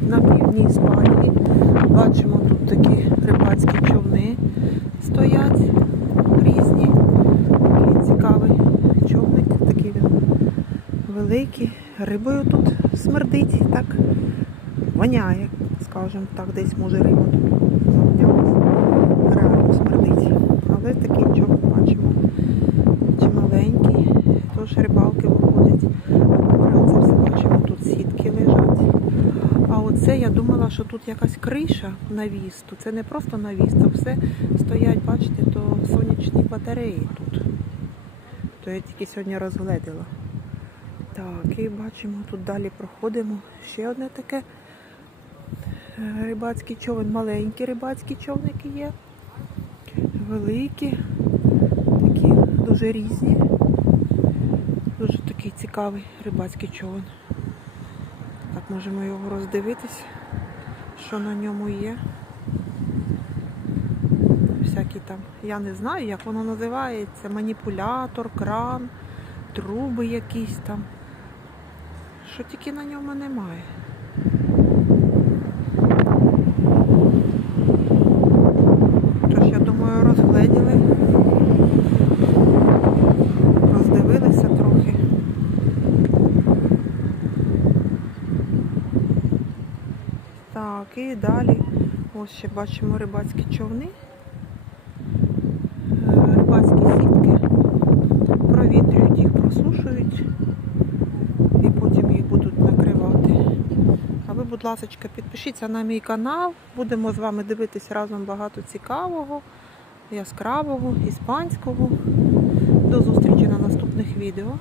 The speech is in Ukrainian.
На півдні Іспанії. Бачимо тут такі рибацькі човни стоять різні. Такий цікавий човник, такий він великий. Рибою тут смердить, так воняє, скажімо так, десь може риба тут завнялась. Реально смердить. Але такий човен бачимо. Чималенький, тож рибалки виходять. Це все бачимо, тут сітки лежать. А оце я думала, що тут якась криша навіс. То це не просто навіс, це все стоять, бачите, то сонячні батареї тут. То я тільки сьогодні розгледіла. Так, і бачимо, тут далі проходимо. Ще одне таке е, рибацький човен, маленькі рибацькі човники є. Великі, такі дуже різні. Дуже такий цікавий рибацький човен. Так, можемо його роздивитись, що на ньому є. Всякі там, я не знаю, як воно називається. Маніпулятор, кран, труби якісь там. Що тільки на ньому немає. Так, і далі ось ще бачимо рибацькі човни, Е, рибацькі сітки, провітрюють їх, просушують і потім їх будуть накривати. А ви, будь ласка, підпишіться на мій канал. Будемо з вами дивитись разом багато цікавого, яскравого, іспанського. До зустрічі на наступних відео.